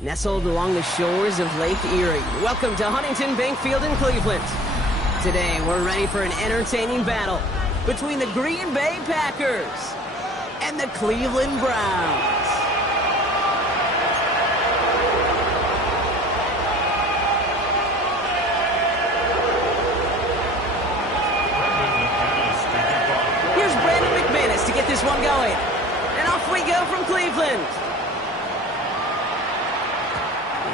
Nestled along the shores of Lake Erie. Welcome to Huntington Bank Field in Cleveland. Today, we're ready for an entertaining battle between the Green Bay Packers and the Cleveland Browns. Here's Brandon McManus to get this one going. And off we go from Cleveland.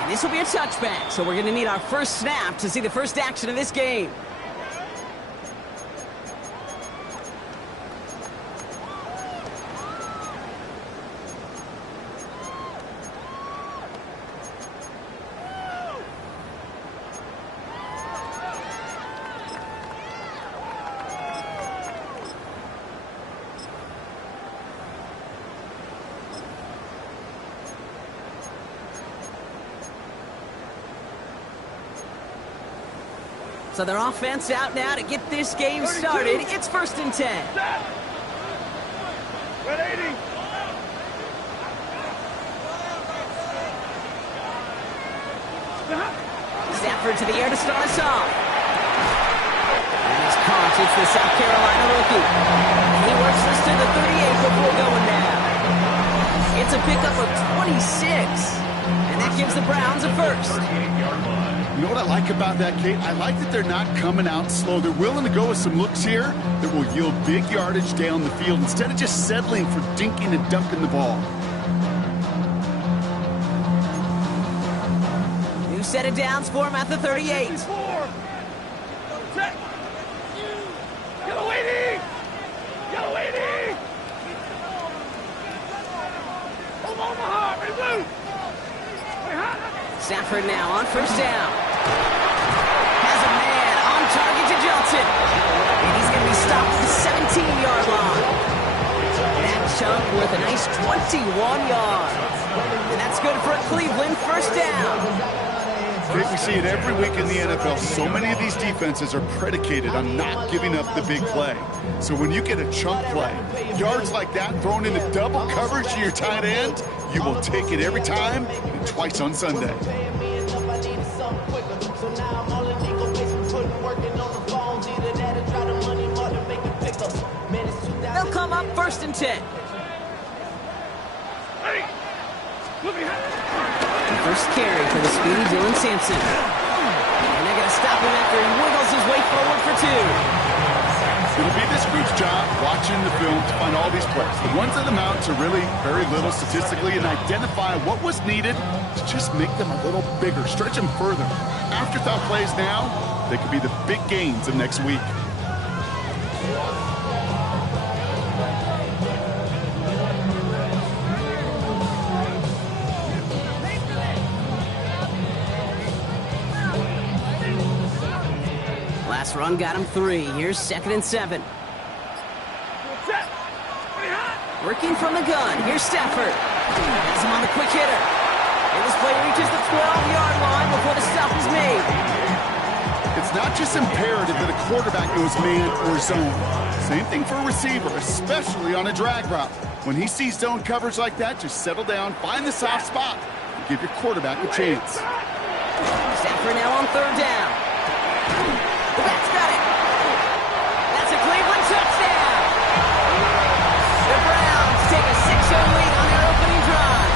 This will be a touchback, so we're going to need our first snap to see the first action of this game. So their offense out now to get this game started. It's 1st and 10. Stafford to the air to start us off. And it's caught. It's the South Carolina rookie. He works this to the 38 before going down. It's a pickup of 26. And that gives the Browns a first. You know what I like about that, Kate? I like that they're not coming out slow. They're willing to go with some looks here that will yield big yardage down the field instead of just settling for dinking and dunking the ball. New set of downs for him at the 38. Stafford now on first down. Has a man on target to Johnson. And he's going to be stopped at the 17-yard line. That chunk with a nice 21 yards. And that's good for a Cleveland first down. Great, we see it every week in the NFL. So many of these defenses are predicated on not giving up the big play. So when you get a chunk play, yards like that thrown into double coverage to your tight end, you will take it every time and twice on Sunday. They'll come up 1st and 10. First carry for the speedy Dylan Sampson. And they're going to stop him after he wiggles his way forward for 2. It'll be this group's job watching the film to find all these plays. The ones that amount to really very little statistically and identify what was needed to just make them a little bigger, stretch them further. Afterthought plays now, they could be the big gains of next week. Last run got him 3. Here's 2nd and 7. Working from the gun. Here's Stafford. Has him on the quick hitter. And this play reaches the 12-yard line before the stop is made. It's not just imperative that a quarterback knows man or zone. Same thing for a receiver, especially on a drag route. When he sees zone coverage like that, just settle down, find the soft spot, and give your quarterback a chance. Stafford now on 3rd down. That's got it. That's a Cleveland touchdown. The Browns take a 6-0 lead on their opening drive.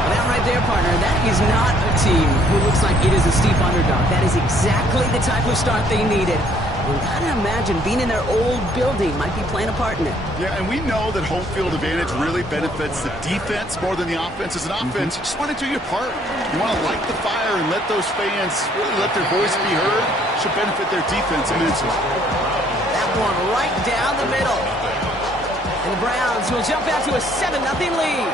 Well, that right there, partner, that is not a team who looks like it is a steep underdog. That is exactly the type of start they needed. You gotta imagine being in their old building might be playing a part in it. Yeah, and we know that home field advantage really benefits the defense more than the offense. As an offense, you just want to do your part. You want to light the fire and let those fans really let their voice be heard. Should benefit their defense immensely. That one right down the middle. And the Browns will jump out to a 7-0 lead.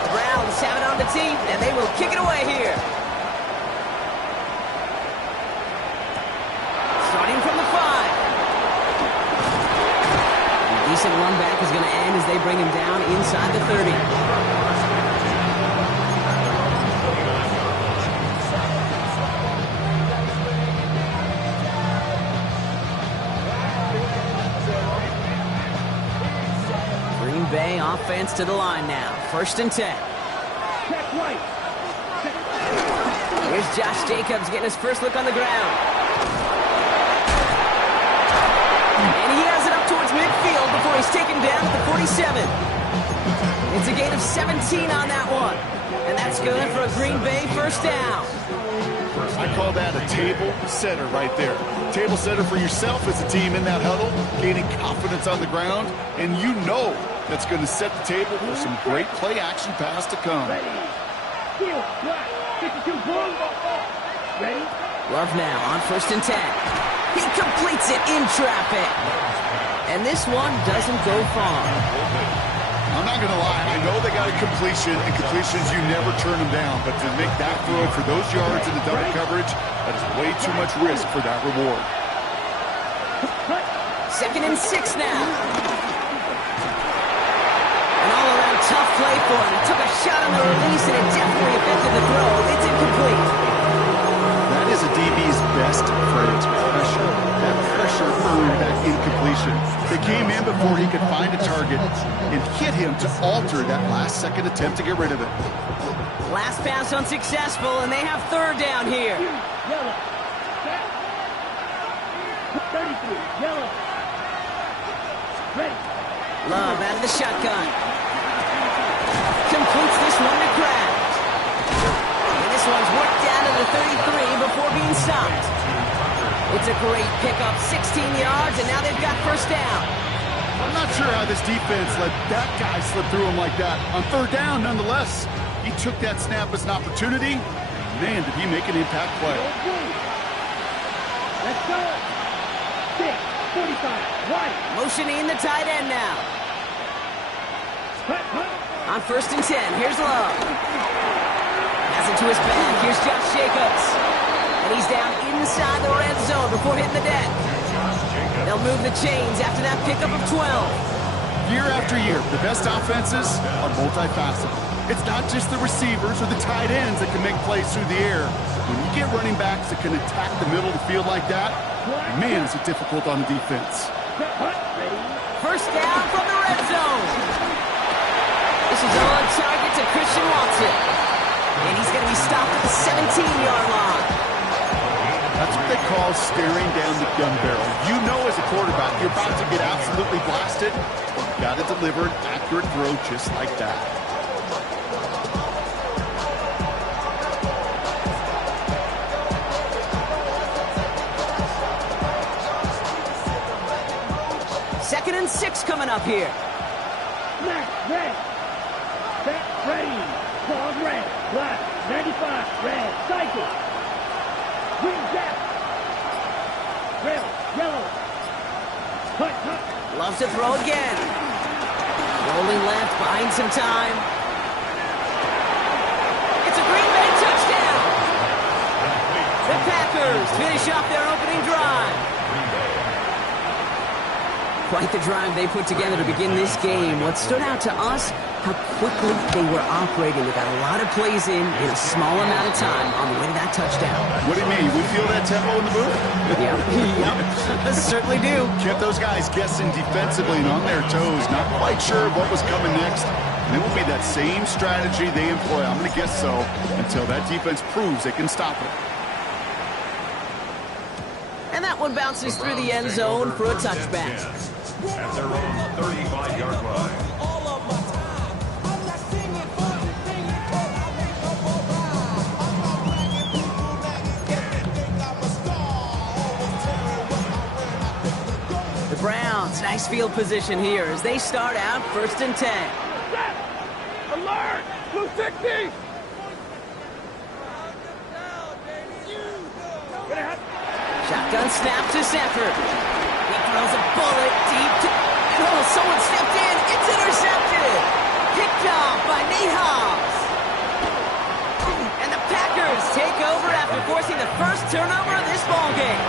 The Browns have it on the team, and they will kick it away here. Starting from the 5. decent run back is going to end as they bring him down inside the 30. Green Bay offense to the line now. 1st and 10. Here's Josh Jacobs getting his first look on the ground. And he has it up towards midfield before he's taken down at the 47. It's a gain of 17 on that one. And that's good for a Green Bay 1st down. I call that a table setter right there. Table setter for yourself as a team in that huddle, gaining confidence on the ground, and you know that's going to set the table for some great play action pass to come. Love now on 1st and 10. He completes it in traffic. And this one doesn't go far. I'm not going to lie. I know they got a completion, and completions, you never turn them down. But to make that throw for those yards in the double coverage, that is way too much risk for that reward. 2nd and 6 now. An all-around tough play for him. He took a shot on the release, and it definitely affected the throw. It's incomplete. That is a DB's best friend, pressure. That pressure earned that incompletion. They came in before he could find a target and hit him to alter that last-second attempt to get rid of it. Last pass unsuccessful, and they have 3rd down here. Yellow. 33. Yellow. Ready. Love out of the shotgun. Completes this one to Kraft. And this one's worked down to the 33 before being stopped. It's a great pickup, 16 yards, and now they've got 1st down. I'm not sure how this defense let that guy slip through him like that. On 3rd down, nonetheless, he took that snap as an opportunity. Man, did he make an impact play. Let's go. 6:45. Right. Motioning the tight end now. On 1st and 10, here's Love. Has it to his back. Here's Josh Jacobs. And he's down inside the red zone before hitting the deck. They'll move the chains after that pickup of 12. Year after year, the best offenses are multifaceted. It's not just the receivers or the tight ends that can make plays through the air. When you get running backs that can attack the middle of the field like that, man, is it difficult on the defense. 1st down from the red zone. This is on target to Christian Watson. And he's going to be stopped at the 17-yard line. That's what they call staring down the gun barrel. You know as a quarterback, you're about to get absolutely blasted. You've got to deliver an accurate throw just like that. Second and 6 coming up here. Black, red. Set, ready. Pause, red. Black, 95, red. Cycle. Green, gap. Red, yellow. Cut, cut. Loves to throw again. Rolling left, buying some time. It's a Green Bay touchdown. The Packers finish off their opening drive. Quite the drive they put together to begin this game. What stood out to us, how quickly they were operating. They got a lot of plays in a small amount of time on the way to that touchdown. What do you mean? We feel that tempo in the booth? Yep, certainly do. Kept those guys guessing defensively and on their toes, not quite sure what was coming next. And it will be that same strategy they employ, I'm going to guess so, until that defense proves they can stop it. And that one bounces through the end zone for a touchback. At their own 35-yard line. The Browns, nice field position here as they start out 1st and 10. Alert! Blue 60! Shotgun snap to Sanford. He throws a bullet deep to... Oh, someone stepped in. It's intercepted. Picked off by Nate Hobbs. And the Packers take over after forcing the first turnover of this ballgame.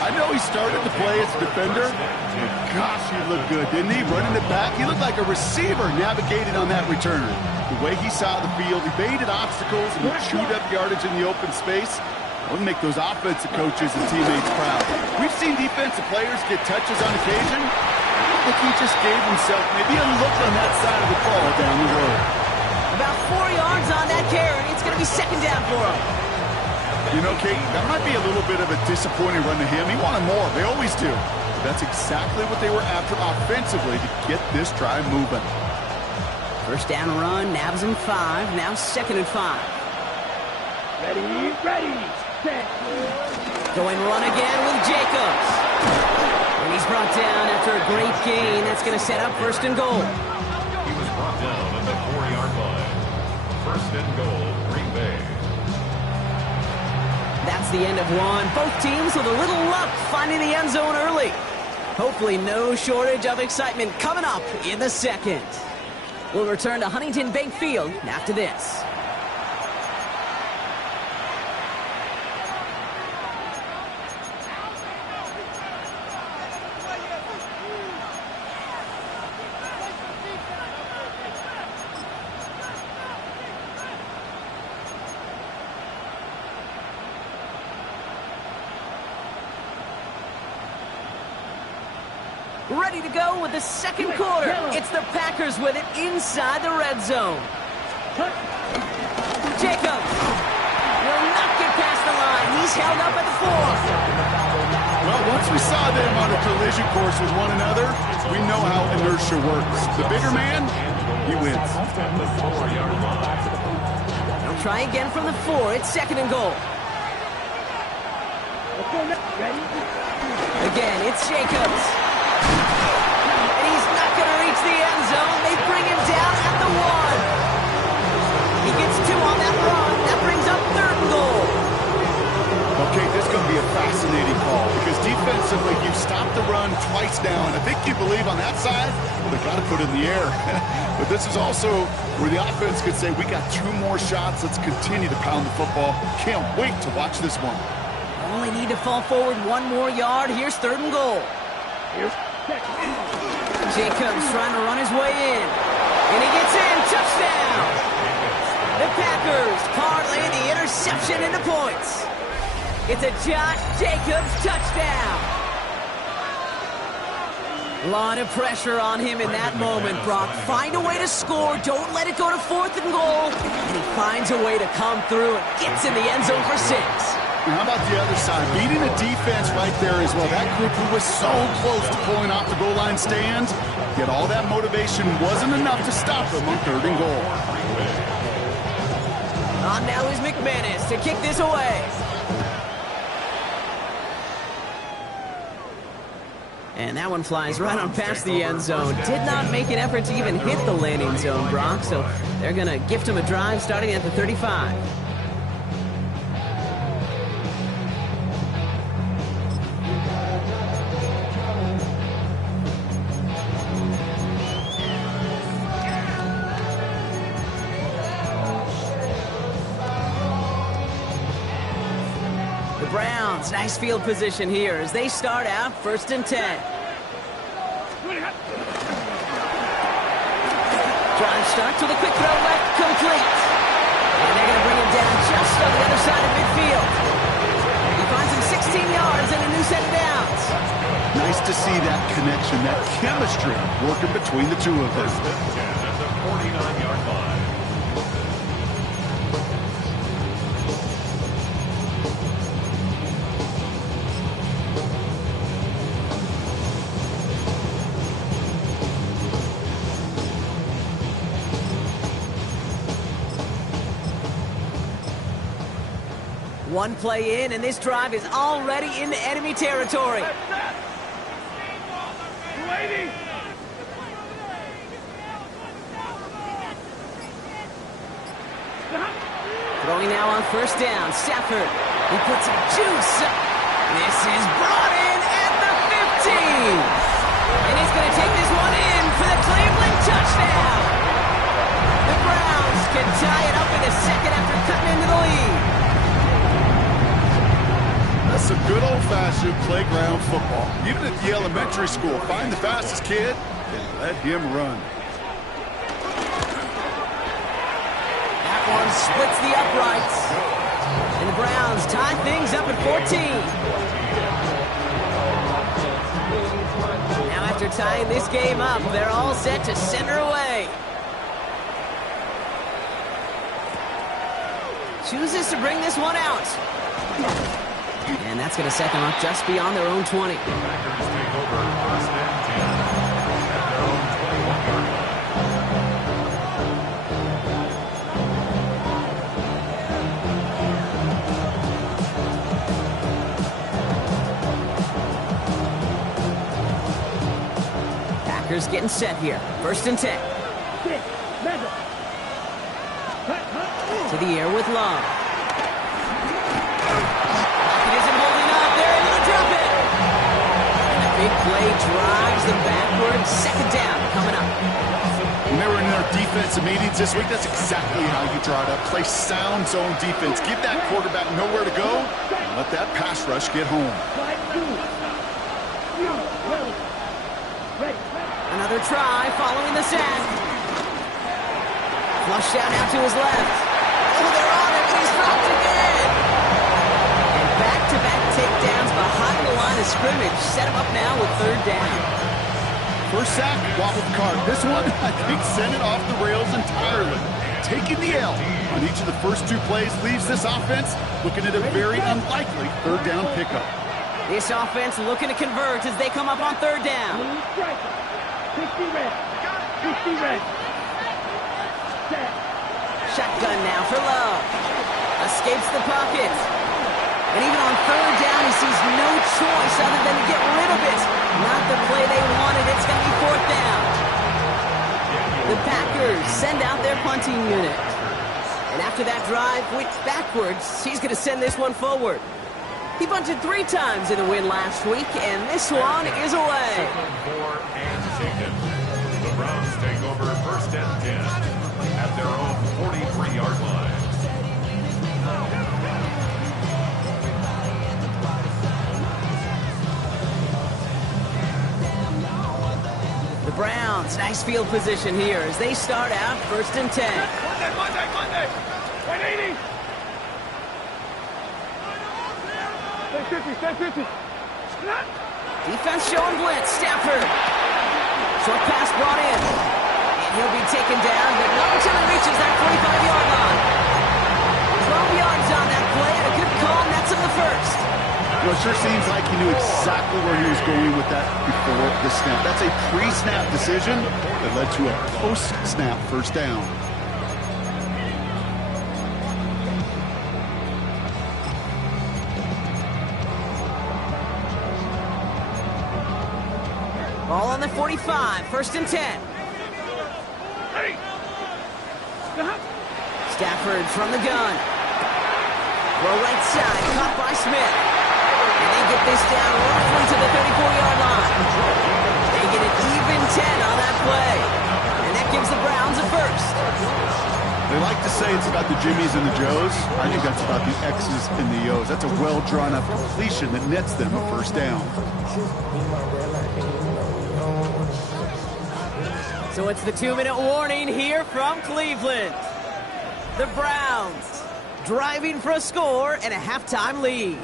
I know he's started to play as a defender, gosh, he looked good, didn't he? Running it back, he looked like a receiver navigating on that return. The way he saw the field, he evaded obstacles and he chewed up yardage in the open space. That would make those offensive coaches and teammates proud. We've seen defensive players get touches on occasion. I think he just gave himself maybe a look on that side of the ball down the road. About 4 yards on that carry. It's going to be second down for him. You know, Kate, that might be a little bit of a disappointing run to him. He wanted more. They always do. But that's exactly what they were after offensively to get this drive moving. First down run, nabs him 5. Now second and 5. Ready, ready, set. Going run again with Jacobs. And he's brought down after a great gain. That's going to set up first and goal. He was brought down at the 4-yard line. First and goal, Green Bay. That's the end of one. Both teams with a little luck finding the end zone early. Hopefully no shortage of excitement coming up in the second. We'll return to Huntington Bank Field after this. Ready to go with the second quarter. It's the Packers with it inside the red zone. Jacobs will not get past the line. He's held up at the 4. Well, once we saw them on a collision course with one another, we know how inertia works. The bigger man, he wins. They'll try again from the 4. It's second and goal. Again, it's Jacobs. And he's not going to reach the end zone. They bring him down at the 1. He gets 2 on that run. That brings up third and goal. Okay, this is going to be a fascinating call because defensively you stopped the run twice now, and I think you believe on that side, well, they got to put it in the air. But this is also where the offense could say, we got 2 more shots. Let's continue to pound the football. Can't wait to watch this one. Only need to fall forward 1 more yard. Here's third and goal. Jacobs trying to run his way in. And he gets in. Touchdown! The Packers parlay the interception into points. It's a Josh Jacobs touchdown. A lot of pressure on him in that moment, Brock. Find a way to score. Don't let it go to fourth and goal. And he finds a way to come through and gets in the end zone for 6. And how about the other side? Beating the defense right there as well. That group who was so close to pulling off the goal line stand, yet all that motivation wasn't enough to stop them on third and goal. On now is McManus to kick this away. And that one flies right on past the end zone. Did not make an effort to even hit the landing zone, Brock, so they're going to gift him a drive starting at the 35. Browns, nice field position here as they start out first and 10. Drive starts with a quick throw left, complete. And they're going to bring him down just on the other side of midfield. He finds him 16 yards and a new set of downs. Nice to see that connection, that chemistry working between the two of them. First and 10 at the 49-yard line. One play in, and this drive is already into enemy territory. Throwing now on first down, Stafford. He puts some juice. This is brought in at the 15. And he's going to take this one in for the Cleveland touchdown. The Browns can tie it up in the second after cutting into the lead. Some Good old-fashioned playground football. Even at the elementary school, find the fastest kid and let him run. That one splits the uprights. And the Browns tie things up at 14. Now after tying this game up, they're all set to send her away. Chooses to bring this one out. And that's going to set them up just beyond their own 20. Packers take over first and 10 at their own 21-yard line. Packers getting set here. First and 10. To the air with Love. It isn't holding up. They're able to drop it. And the big play drives them backward. Second down coming up. When they were in their defensive meetings this week, that's exactly how you draw it up. Play sound zone defense. Give that quarterback nowhere to go. And let that pass rush get home. Another try following the sack. Flushed out now to his left. Oh, they're on it. He's dropped again. And back-to-back takedowns behind the line of scrimmage. Set him up now with third down. First sack, wobbled the card. This one, I think, sent it off the rails entirely. Taking the L on each of the first two plays leaves this offense looking at a very unlikely third down pickup. This offense looking to convert as they come up on third down. 50 red. 50 red. Shotgun now for Love. Escapes the pocket. And even on third down, he sees no choice other than to get rid of it. Not the play they wanted. It's going to be fourth down. The Packers send out their punting unit. And after that drive went backwards, he's going to send this one forward. He bunted 3 times in the win last week, and this one is away. The Browns take over first and 10 at their own 43-yard line. The Browns, nice field position here as they start out first and 10. Monday. 180. Stay 50. Defense showing blitz. Stafford. Short pass brought in. And he'll be taken down, but not until he reaches that 45-yard line. 12 yards on that play, and a good call, and that's in the first. Well, it sure seems like he knew exactly where he was going with that before the snap. That's a pre-snap decision that led to a post-snap first down. Ball on the 45, first and 10. Stafford from the gun. Throw right side, caught by Smith. And they get this down roughly to the 34-yard line. They get an even 10 on that play. And that gives the Browns a first. They like to say it's about the Jimmies and the Joes. I think that's about the X's and the O's. That's a well-drawn-up completion that nets them a first down. So it's the 2-minute warning here from Cleveland. The Browns driving for a score and a halftime lead.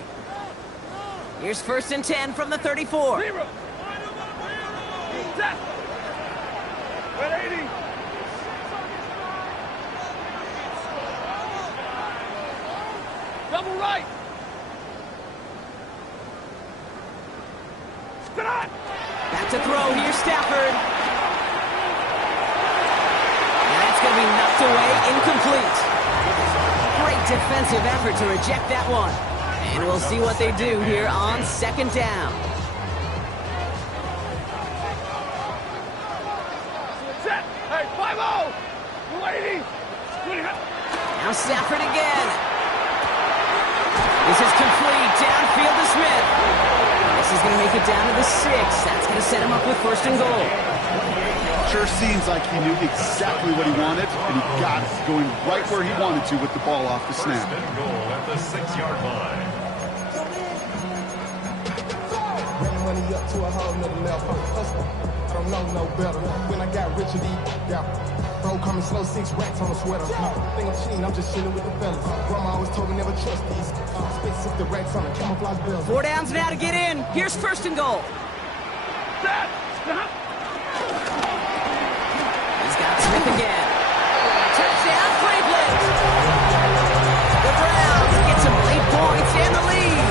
Here's first and 10 from the 34. 180. Double right. Back to throw here, Stafford. And that's going to be knocked away, incomplete. Great defensive effort to reject that one. And we'll see what they do here on second down. Set. Hey, 5-0. 280. Now Stafford again. This is complete. Downfield to Smith. This is going to make it down to the 6. That's going to set him up with first and goal. Sure seems like he knew exactly what he wanted, and he got it, going right where he wanted to with the ball off the snap. First and goal at the 6-yard line. money up to a whole nother level. I don't know no better. When I got rich, bro, coming slow, 6 racks on a sweater. Think I'm cheating, I'm just chilling with the fellas. Grandma always told me never trust these. Spent 60 racks on a camouflage bill. 4 downs now to get in. Here's first and goal. Set. He's got Smith again. Touchdown, Cleveland. The Browns get some late points and the lead.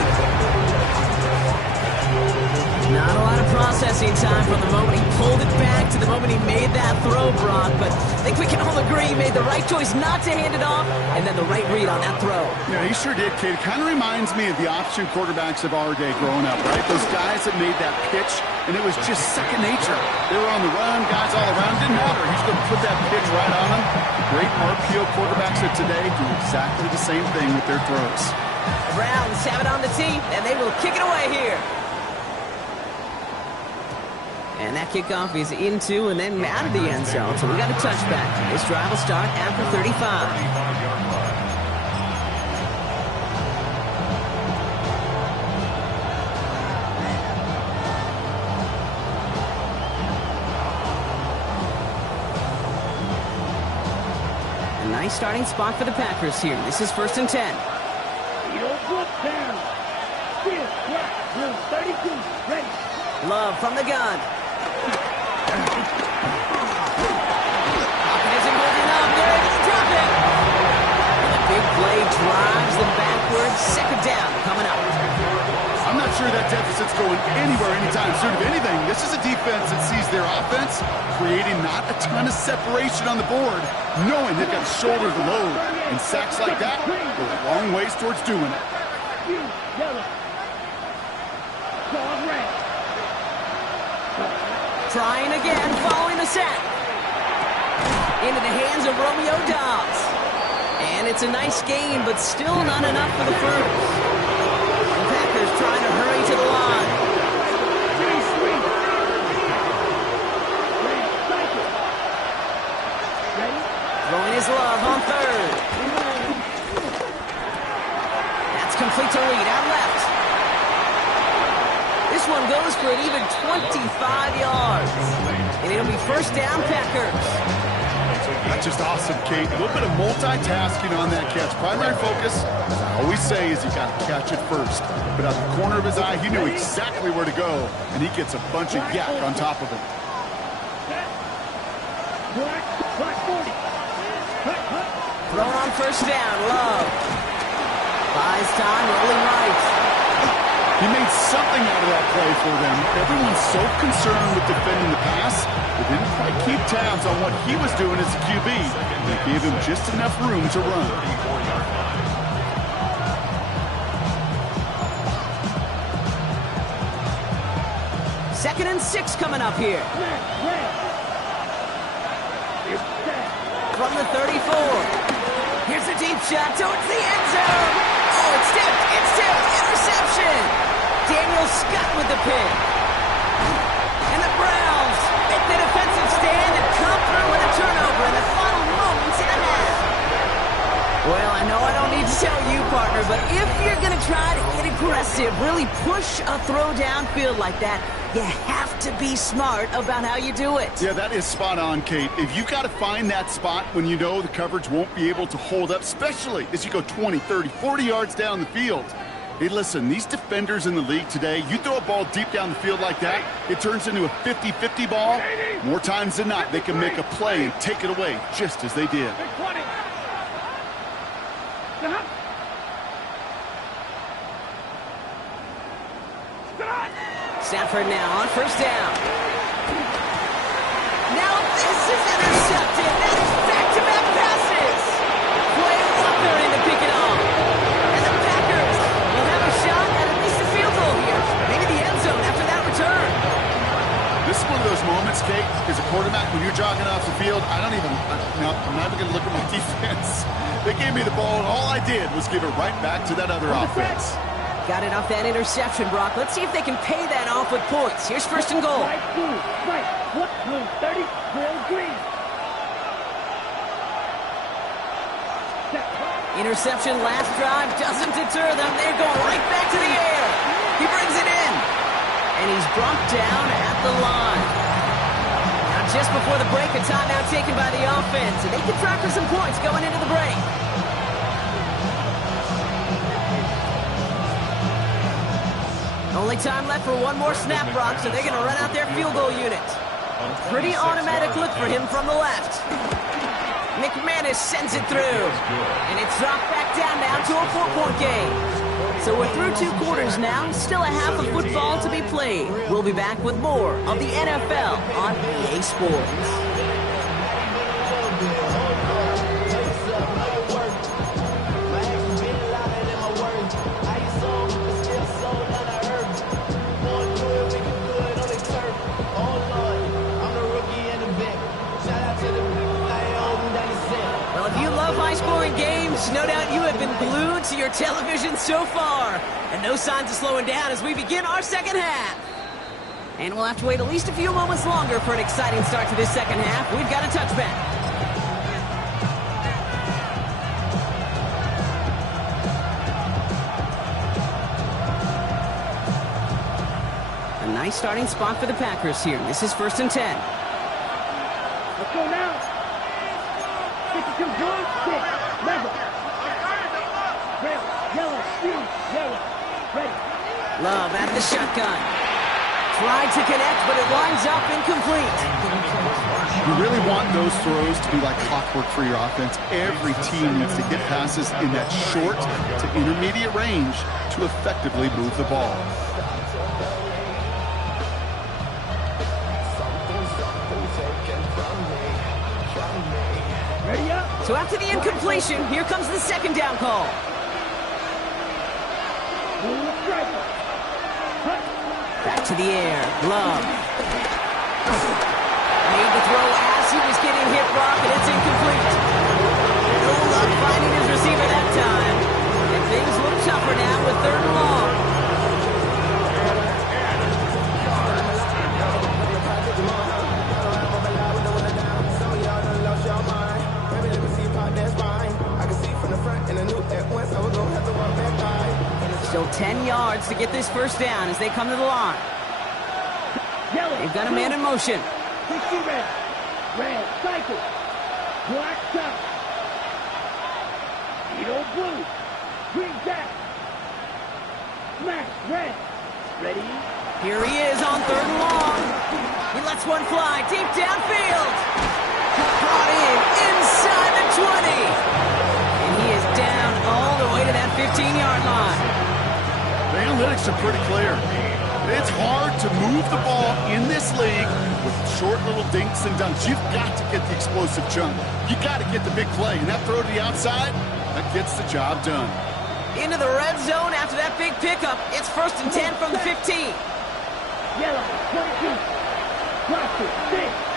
Not a lot of processing time from the moment he pulled it back to the moment he made that throw, Brock. But I think we can all agree he made the right choice not to hand it off, and then the right read on that throw. Yeah, he sure did, kid. Kind of reminds me of the option quarterbacks of our day growing up, right? Those guys that made that pitch, and it was just second nature. They were on the run, guys all around. Didn't matter. He's going to put that pitch right on them. Great RPO quarterbacks of today do exactly the same thing with their throws. The Browns have it on the tee, and they will kick it away here. And that kickoff is into and then out of the end zone. So we got a touchback. This drive will start after 35. 35-yard line. A nice starting spot for the Packers here. This is 1st and 10. Love from the gun. Isn't holding up. They're able to drop it. And the big play drives them backwards. 2nd down coming up. I'm not sure that deficit's going anywhere anytime soon. If anything, this is a defense that sees their offense creating not a ton of separation on the board, knowing they've got to shoulder the load. And sacks like that go a long ways towards doing it. Trying again, following the sack. Into the hands of Romeo Dobbs. And it's a nice gain, but still not enough for the first. The Packers trying to hurry to the line. Throwing his love on 3rd. That's complete to lead out left. This one goes for an even 25 yards. And it'll be 1st down, Packers. That's just awesome, Kate. A little bit of multitasking on that catch. Primary focus, as I always say, is you got to catch it first. But out the corner of his eye, he knew exactly where to go, and he gets a bunch of yak on top of him. Thrown on 1st down, Love. Buys time, rolling right. He made something out of that play for them. Everyone's so concerned with defending the pass, they didn't quite keep tabs on what he was doing as a QB. They gave him just enough room to run. 34-yard line. 2nd and 6 coming up here. From the 34. Here's a deep shot towards the end zone. Oh, it's tipped. It's tipped. Interception. Daniel Scott with the pick. And the Browns make the defensive stand and come through with a turnover in the final moments in the half. Well, I know I don't need to tell you, partner, but if you're going to try to get aggressive, really push a throw downfield like that, you have to be smart about how you do it. Yeah, that is spot on, Kate. If you got to find that spot when you know the coverage won't be able to hold up, especially as you go 20, 30, 40 yards down the field. Hey, listen, these defenders in the league today, you throw a ball deep down the field like that, it turns into a 50-50 ball. More times than not, they can make a play and take it away, just as they did. Stafford now on 1st down. Now this is intercepted. That is back-to-back passes. Quay Walker in to pick it off. And the Packers will have a shot at least a field goal here. Maybe the end zone after that return. This is one of those moments, Kate, as a quarterback, when you're jogging off the field, I'm not even going to look at my defense. They gave me the ball, and all I did was give it right back to that other offense. Got it off that interception, Brock. Let's see if they can pay that off with points. Here's 1st and goal. Interception last drive doesn't deter them. They're going right back to the air. He brings it in. And he's brought down at the line. Now just before the break, a timeout taken by the offense. And they can track for some points going into the break. Only time left for one more snap, Brock, so they're going to run out their field goal unit. Pretty automatic look for him from the left. McManus sends it through. And it's dropped back down now to a 4-point game. So we're through 2 quarters now. Still a half of football to be played. We'll be back with more of the NFL on EA Sports. High-scoring games, no doubt you have been glued to your television so far. And no signs of slowing down as we begin our second half. And we'll have to wait at least a few moments longer for an exciting start to this second half. We've got a touchback. A nice starting spot for the Packers here. This is 1st and 10. Let's go now. 52, one, 6, level. Red, yellow, green, yellow. Ready. Love out of the shotgun. Tried to connect, but it lines up incomplete. You really want those throws to be like clockwork for your offense. Every team needs to get passes in that short to intermediate range to effectively move the ball. Ready up. So after the incompletion, here comes the second down call. Back to the air. Love. Made the throw as he was getting hit, Brock, and it's incomplete. No luck finding his receiver that time. And things look tougher now with 3rd and long. Still 10 yards to get this first down as they come to the line. Yellow. They've got a man in motion. 60 red. Red, cycle. Black top. Edo blue. Green jack. Smash, red. Ready? Here he is on 3rd and long. He lets one fly deep downfield. Brought in inside the 20. And he is down all the way to that 15-yard line. The analytics are pretty clear. It's hard to move the ball in this league with short little dinks and dunks. You've got to get the explosive chunk. You got to get the big play. And that throw to the outside, that gets the job done. Into the red zone after that big pickup. It's 1st and 10 from the 15. Yellow, 22. Watch it, 6.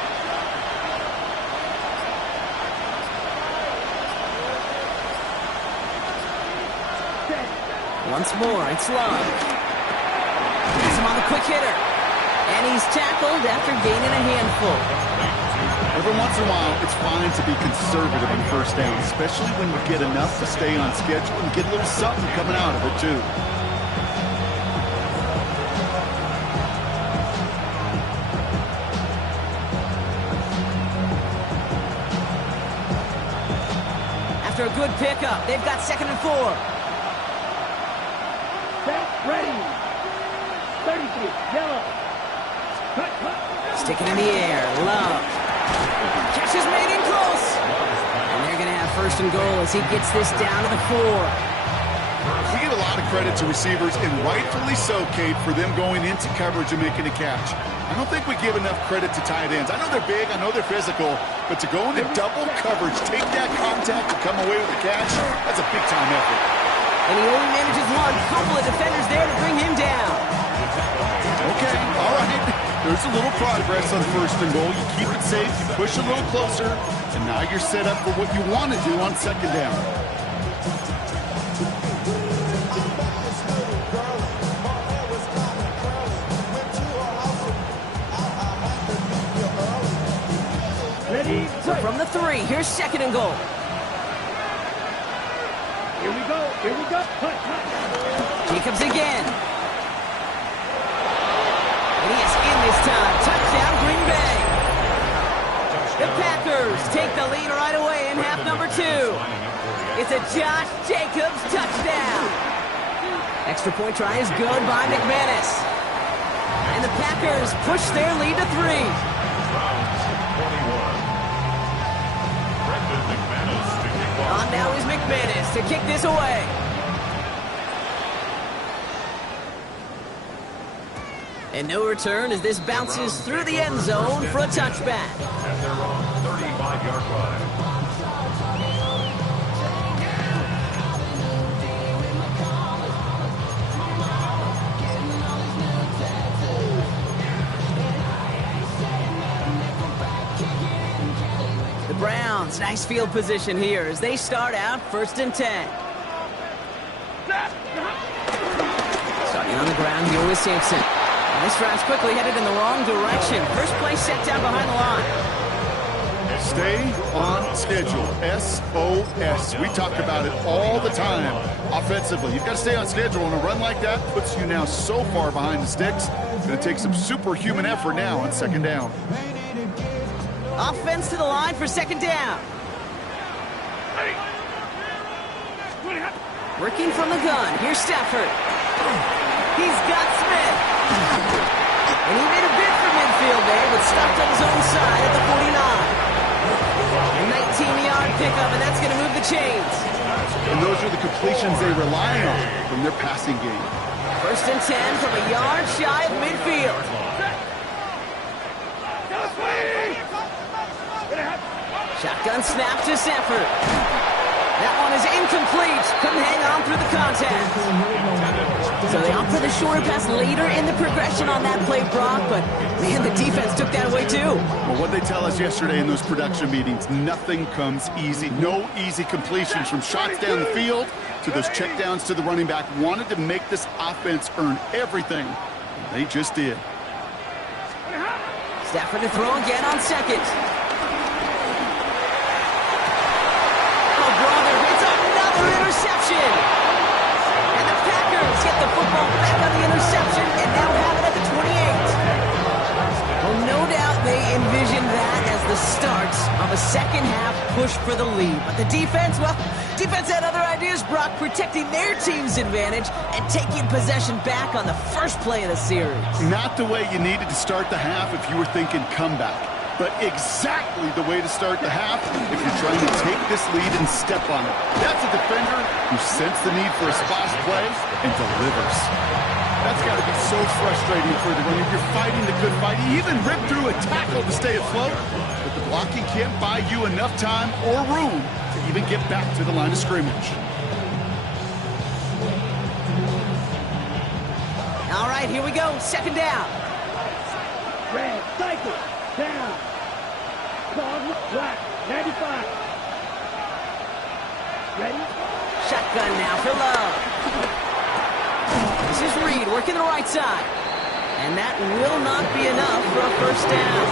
Once more, it's Love. He's him on the quick hitter. And he's tackled after gaining a handful. Every once in a while, it's fine to be conservative in 1st down, especially when you get enough to stay on schedule and get a little something coming out of it, too. After a good pickup, they've got 2nd and 4. Ready. 33. Yellow. Cut. Sticking in the air. Love. Catch is made in close. And they're going to have 1st and goal as he gets this down to the 4. We give a lot of credit to receivers, and rightfully so, Kate, for them going into coverage and making a catch. I don't think we give enough credit to tight ends. I know they're big, I know they're physical, but to go into double coverage, take that contact and come away with the catch, that's a big-time effort. And he only manages one. Couple of defenders there to bring him down. Okay, all right. There's a little progress on 1st and goal. You keep it safe, you push a little closer, and now you're set up for what you want to do on 2nd down. Ready? So from the 3, here's 2nd and goal. Here we go. Cut. Jacobs again. this time. Touchdown, Green Bay. The Packers take the lead right away in half number 2. It's a Josh Jacobs touchdown. Extra point try is good by McManus. And the Packers push their lead to 3. On now is McManus to kick this away. And no return as this bounces through the end zone for a touchback. At their own 35-yard line. The Browns, nice field position here as they start out 1st and 10. Starting on the ground here with Sampson. And this drive's quickly headed in the wrong direction. First play set down behind the line. Stay on schedule. SOS. We talk about it all the time. Offensively, you've got to stay on schedule, and a run like that puts you now so far behind the sticks. It's going to take some superhuman effort now on 2nd down. Offense to the line for 2nd down. Working from the gun. Here's Stafford. He's got Smith. And he made a bid for midfield there, but stopped on his own side at the 49. A 19-yard pickup, and that's going to move the chains. And those are the completions they rely on from their passing game. 1st and 10 from a yard shy of midfield. Shotgun snap to Stafford. That one is incomplete. Couldn't hang on through the contact. So they opt for the shorter pass later in the progression on that play, Brock, but man, the defense took that away too. Well, what they tell us yesterday in those production meetings, nothing comes easy. No easy completions from shots down the field to those checkdowns to the running back. Wanted to make this offense earn everything. They just did. Stafford to throw again on 2nd. Interception. And the Packers get the football back on the interception and now have it at the 28. Well, no doubt they envisioned that as the start of a second-half push for the lead. But the defense, well, defense had other ideas, Brock, protecting their team's advantage and taking possession back on the first play of the series. Not the way you needed to start the half if you were thinking comeback. But exactly the way to start the half if you're trying to take this lead and step on it. That's a defender who sensed the need for a splash play and delivers. That's got to be so frustrating for the runner. You're fighting the good fight. You even rip through a tackle to stay afloat, but the blocking can't buy you enough time or room to even get back to the line of scrimmage. All right, here we go. 2nd down. Red, cycle, down. Closet, black, 95. Ready? Shotgun now for Love. This is Reed working the right side. And that will not be enough for a 1st down.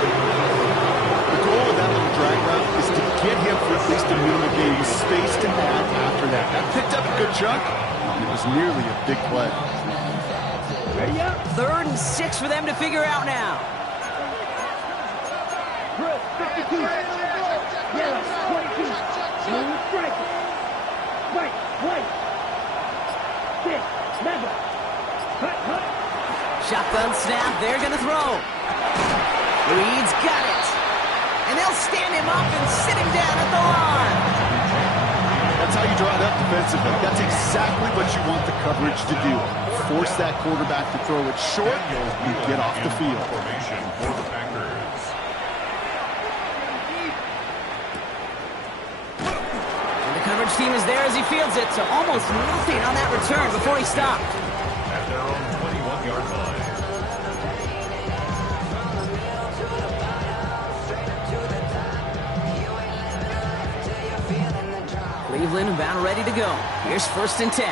The goal of that little drag route is to get him for at least a minimum gain with space to add after that. That picked up a good chunk, and it was nearly a big play. Ready up? 3rd and 6 for them to figure out now. Chris, 52. Yellow, 22. Smooth striker. Right, white. 6, 11. Hut, hut. Shotgun snap, they're going to throw. Reed's got it. And they'll stand him up and sit him down at the line. That's how you draw it up defensively. That's exactly what you want the coverage to do. Force that quarterback to throw it short and get off the field. Formation for the Packers. And the coverage team is there as he fields it, so almost nothing on that return before he stopped. At their own 21-yard line. Cleveland about ready to go. Here's 1st and 10.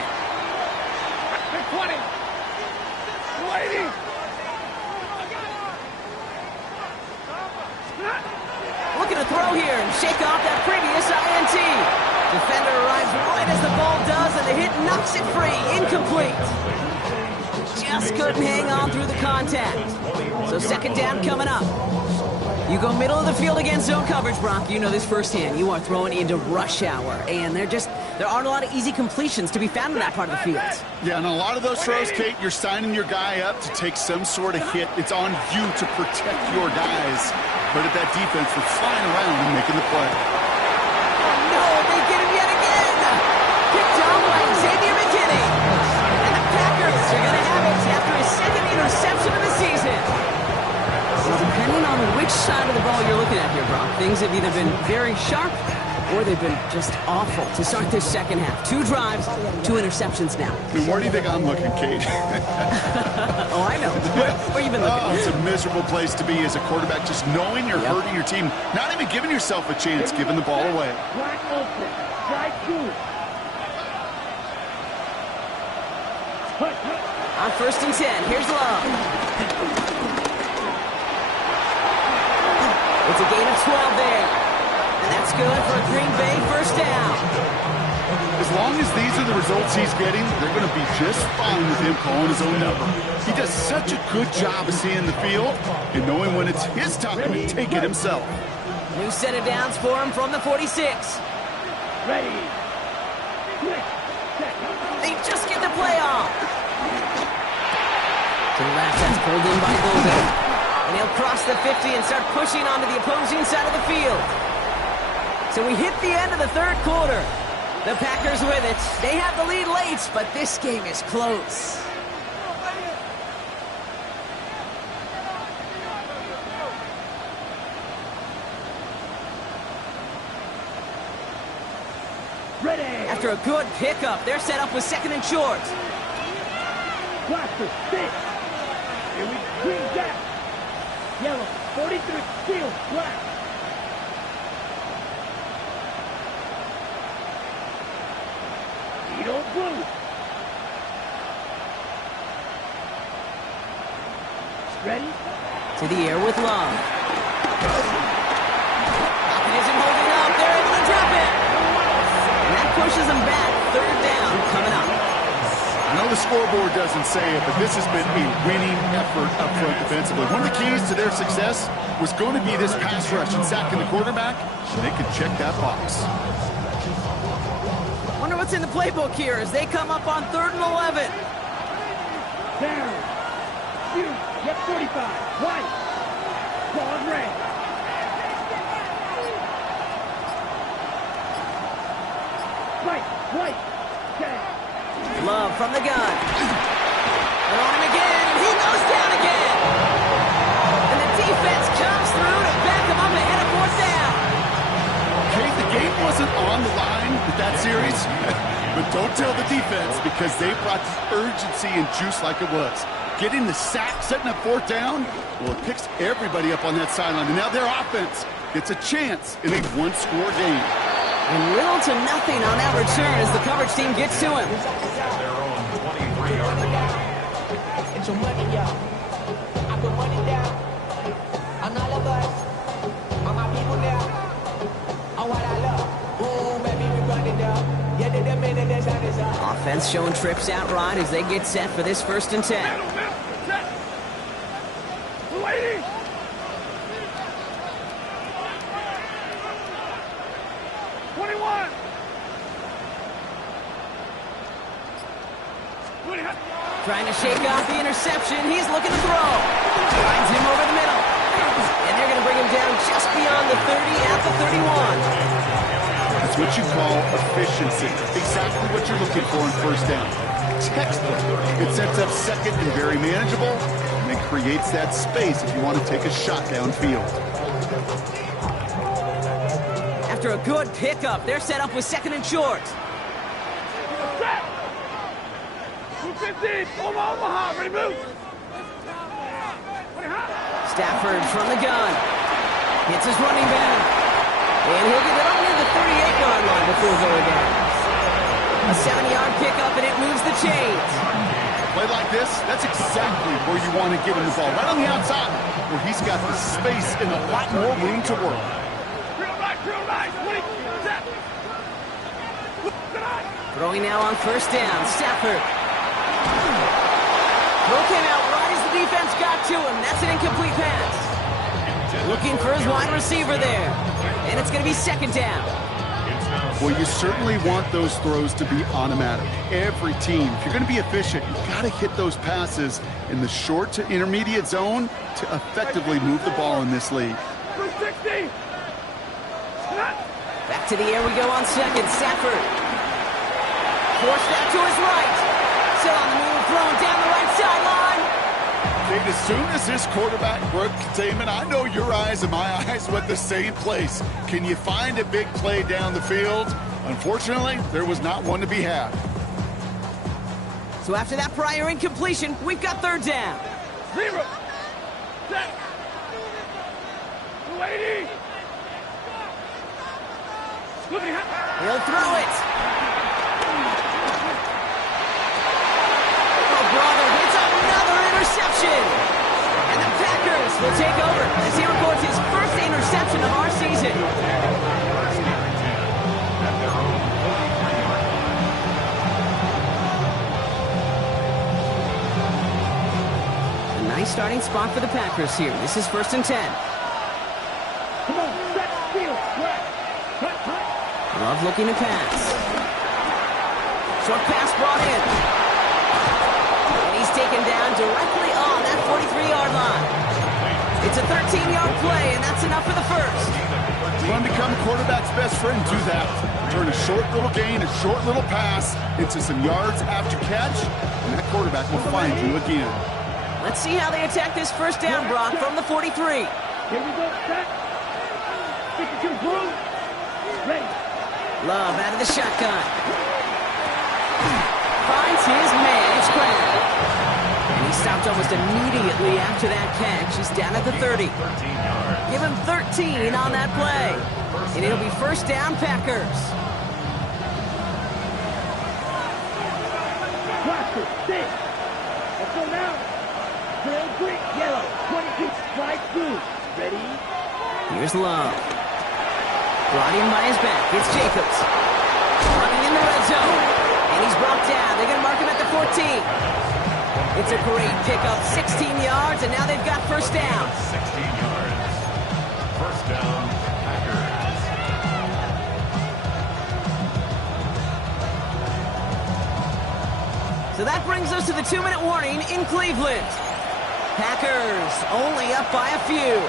20. Waiting. Looking to throw here and shake off that previous INT. Defender arrives right as the ball does, and the hit knocks it free. Incomplete. just couldn't hang on through the contact. So second down coming up. You go middle of the field against zone coverage, Brock. You know this firsthand. You are throwing into rush hour, and there aren't a lot of easy completions to be found in that part of the field. Yeah, and a lot of those throws, Kate, you're signing your guy up to take some sort of hit. It's on you to protect your guys. Credit that defense for flying around and making the play. Oh, no, they get him yet again. Picked off by Xavier McKinney. And the Packers are going to have it after his second interception of the season. Well, depending on which side of the ball you're looking at here, Brock, things have either been very sharp or they've been just awful to start this second half. 2 drives, 2 interceptions now. And where do you think I'm looking, Kate? Oh, I know. Where you been looking? Oh, it's a miserable place to be as a quarterback, just knowing you're hurting your team, not even giving yourself a chance, giving the ball away. Wide open. Right through. On 1st and 10, here's Love. It's a gain of 12 there. And that's good for a Green Bay first down. As long as these are the results he's getting, they're going to be just fine with him calling his own number. He does such a good job of seeing the field and knowing when it's his time to take it himself. New set of downs for him from the 46. Ready. They just get the play off. To the left, that's pulled in by Golden. And he'll cross the 50 and start pushing onto the opposing side of the field. So we hit the end of the 3rd quarter. The Packers with it. They have the lead late, but this game is close. Ready. After a good pickup, they're set up with 2nd and short. Watch the stick. Here we green gap. Yellow. 43. Field. Black. Eagle blue. Ready? To the air with Love. It isn't holding up. They're able to drop it. And that pushes them back. 3rd down coming up. I know the scoreboard doesn't say it, but this has been a winning effort up front defensively. One of the keys to their success was going to be this pass rush and sacking the quarterback, and they could check that box. Wonder what's in the playbook here as they come up on 3rd and 11. Down. Shoot. Yep, 45. White. Ball and red. White. Down. Love from the gun. They're on him again. He goes down again. And the defense comes through to back him up ahead of 4th down. Okay, the game wasn't on the line with that series, but don't tell the defense because they brought urgency and juice like it was. Getting the sack, setting up 4th down, well, it picks everybody up on that sideline. And now their offense gets a chance in a 1-score game. And little to nothing on that return as the coverage team gets to him. Their own 23-yard line. It's your money, y'all. I put money down on all of us, on my people now, on what I love. Ooh, baby, we run it down. Yeah, the minute the sun is up. Offense showing trips out right as they get set for this 1st and 10. Waiting. Trying to shake off the interception. He's looking to throw. Finds him over the middle. And they're going to bring him down just beyond the 30 at the 31. That's what you call efficiency. Exactly what you're looking for in 1st down. Textbook. It sets up 2nd and very manageable, and it creates that space if you want to take a shot downfield. After a good pickup, they're set up with 2nd and short. 215. Omaha. Ready, move. Stafford from the gun. Hits his running back. And he'll get it on near the 38-yard line before going down. A 7-yard pickup, and it moves the chains. Play like this, that's exactly where you want to give him the ball. Right on the outside, where he's got the space and a lot more room to work. Drill right. 20. Set. Throwing now on 1st down. Stafford. Throw came out right as the defense got to him. That's an incomplete pass. Looking for his wide receiver there. And it's going to be second down. Well, you certainly want those throws to be automatic. Every team, if you're going to be efficient, you've got to hit those passes in the short to intermediate zone to effectively move the ball in this league. 360. Back to the air we go on second. Stafford. Forced out to his right. Still on the move, throwing down the right sideline. Kate, as soon as this quarterback broke containment, I know your eyes and my eyes went the same place. Can you find a big play down the field? Unfortunately, there was not one to be had. So after that prior incompletion, we've got third down. 0. Set. 280. He'll throw it. Oh, brother, it's another interception. And the Packers will take over as he records his first interception of our season. A nice starting spot for the Packers here. This is 1st and 10. Come on, set, field, right. Cut. Love looking to pass. Short pass brought in. And he's taken down directly on that 43-yard line. It's a 13-yard play, and that's enough for the first. You want to become a quarterback's best friend, do that. Turn a short little gain, a short little pass into some yards after catch, and that quarterback will find you again. Let's see how they attack this first down, Brock, from the 43. Here we go, set. Think you can throw. Ready. Love out of the shotgun. Finds his man. It's Graham. And he stopped almost immediately after that catch. He's down at the 30. Give him 13 on that play. And it'll be first down, Packers. Roster, six. Let's go now. Red, green, yellow. 22, strike, blue. Ready? Here's Love. Brought in by his back. It's Jacobs. Running in the red zone. And he's brought down. They're going to mark him at the 14. It's a great pickup. 16 yards, and now they've got first down. 16 yards. First down, Packers. So that brings us to the 2-minute warning in Cleveland. Packers only up by a few.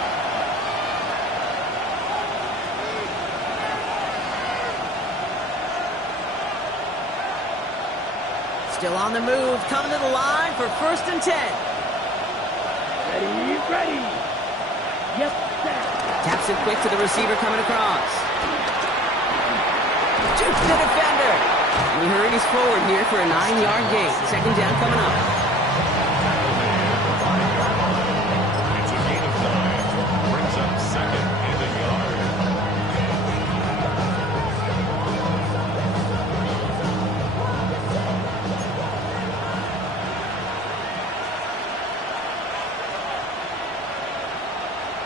Still on the move, coming to the line for 1st and 10. Ready. Yep, set. Taps it quick to the receiver coming across. Jukes the defender. We hurries forward here for a 9-yard gain. Second down coming up. It's a gain of 9. Brings up second and a yard.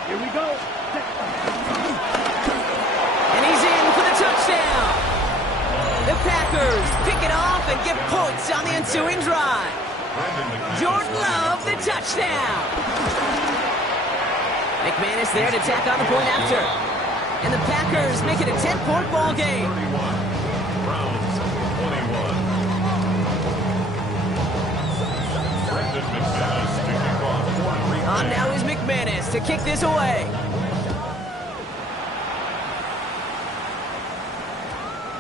Here we go. And he's in for the touchdown. The Packers pick it off and get points on the ensuing drive. Jordan Love, the touchdown. McManus there to tack on the point after. And the Packers make it a 10-point ball game. 31. Browns 21. Brendan McManus to kick off for Green Bay. On now is McManus to kick this away.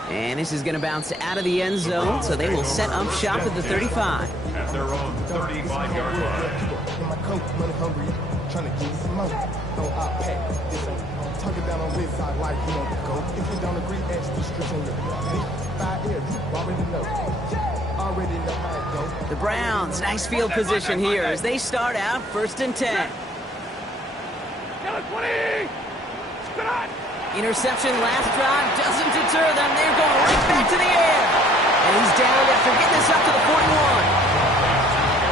And this is going to bounce out of the end zone, so they will set up shop at the 35. At their own 35-yard line. In my coat, money hungry, trying to get some money. No, I pack. This ain't talking down on this side like you know the go. If you don't agree, ask the streets on your feet. 5 years, you already know. Already know how it goes. The Browns, nice field position here as they start out 1st and 10. Yellow 20. Spin on. Interception last drive doesn't deter them. They're going right back to the air. And he's down after getting this up to the 41.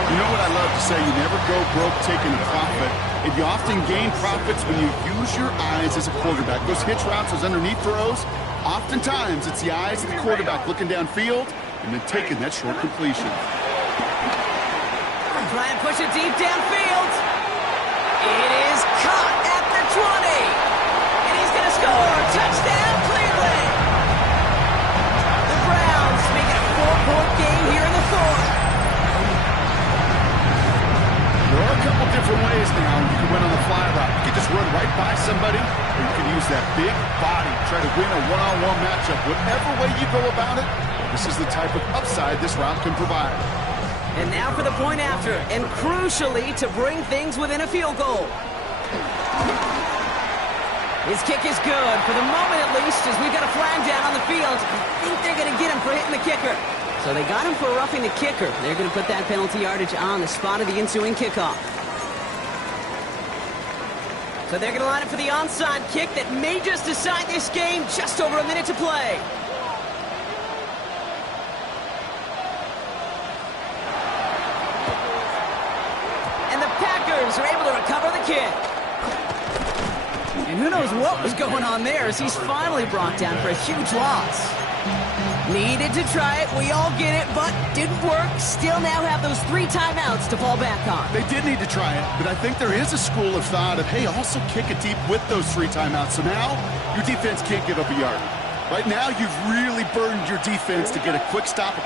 You know what I love to say? You never go broke taking a profit. And you often gain profits when you use your eyes as a quarterback. Those hitch routes, those underneath throws, oftentimes it's the eyes of the quarterback looking downfield and then taking that short completion. try and push it deep downfield. It is caught at the 20. And he's going to score. Touchdown, Cleveland. The Browns make it a 4-point game here in the fourth. There are a couple different ways now you can win on the fly route. You can just run right by somebody, or you can use that big body, try to win a one-on-one matchup. Whatever way you go about it, this is the type of upside this route can provide. And now for the point after, and crucially to bring things within a field goal. His kick is good, for the moment at least, as we've got a flag down on the field. I think they're going to get him for hitting the kicker. So they got him for roughing the kicker. They're going to put that penalty yardage on the spot of the ensuing kickoff. So they're going to line up for the onside kick that may just decide this game. Just over a minute to play. And the Packers are able to recover the kick. And who knows what was going on there as he's finally brought down for a huge loss. Needed to try it, we all get it, but didn't work. Still now have those 3 timeouts to fall back on. They did need to try it, but I think there is a school of thought of, hey, also kick it deep with those 3 timeouts. So now your defense can't give up a yard. Right now, you've really burdened your defense to get a quick stop, and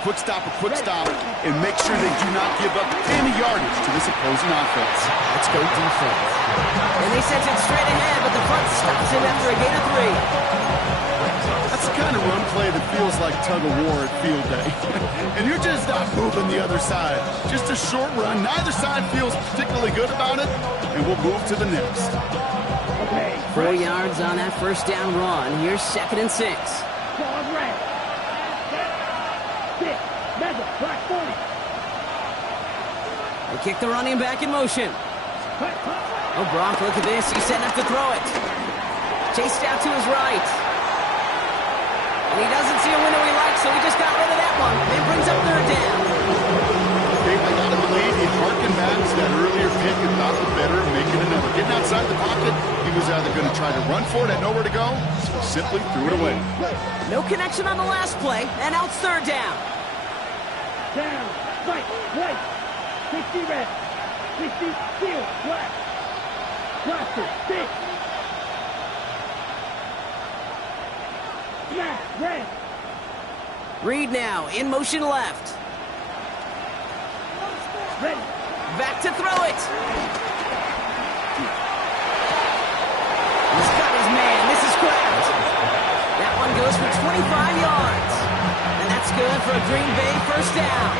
make sure they do not give up any yardage to this opposing offense. Let's go defense. And they sent it straight ahead, but the front stops him after a gain of 3. That's the kind of run play that feels like tug-of-war at field day. And you're just not moving the other side. Just a short run. Neither side feels particularly good about it, and we'll move to the next. 4 yards on that first down run. Here's 2nd and 6. They kick the running back in motion. Oh, Brock, look at this. He's setting up to throw it. Chased out to his right. And he doesn't see a window he likes, so he just got rid of that one. It brings up 3rd down. Dave, I gotta believe he harkened back to that earlier pick and thought the better of making another. Getting outside the pocket, he was either going to try to run for it, had nowhere to go, so he simply threw it away. No connection on the last play, and now it's 3rd down. Down, right, 60 red, 60 field, left, cluster, 6. Snap, red. Reed now, in motion left. Ready. Back to throw it. He's got his man. This is Kraft. That one goes for 25 yards. And that's good for a Green Bay first down.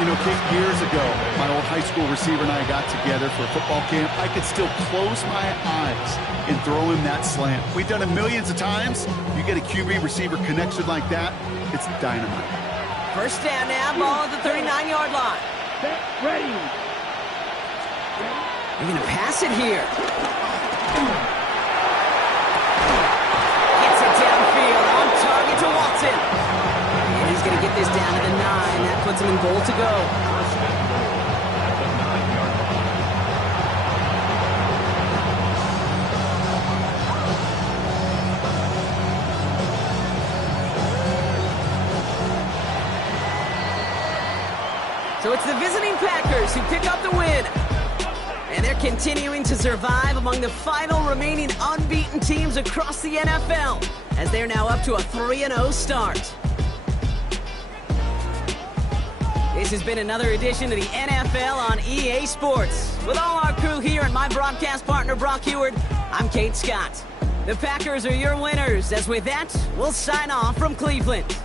You know, Kate, years ago, my old high school receiver and I got together for a football camp. I could still close my eyes and throw him that slant. We've done it millions of times. You get a QB receiver connection like that, it's dynamite. First down now, ball at the 39-yard line. Ready. They're going to pass it here. Gets it downfield, on target to Watson. And he's going to get this down to the 9. That puts him in goal to go. First and goal at the 9-yard So it's the visiting Packers who pick up the win. And they're continuing to survive among the final remaining unbeaten teams across the NFL, as they're now up to a 3-0 start. This has been another edition of the NFL on EA Sports. With all our crew here and my broadcast partner, Brock Heward, I'm Kate Scott. The Packers are your winners, as with that, we'll sign off from Cleveland.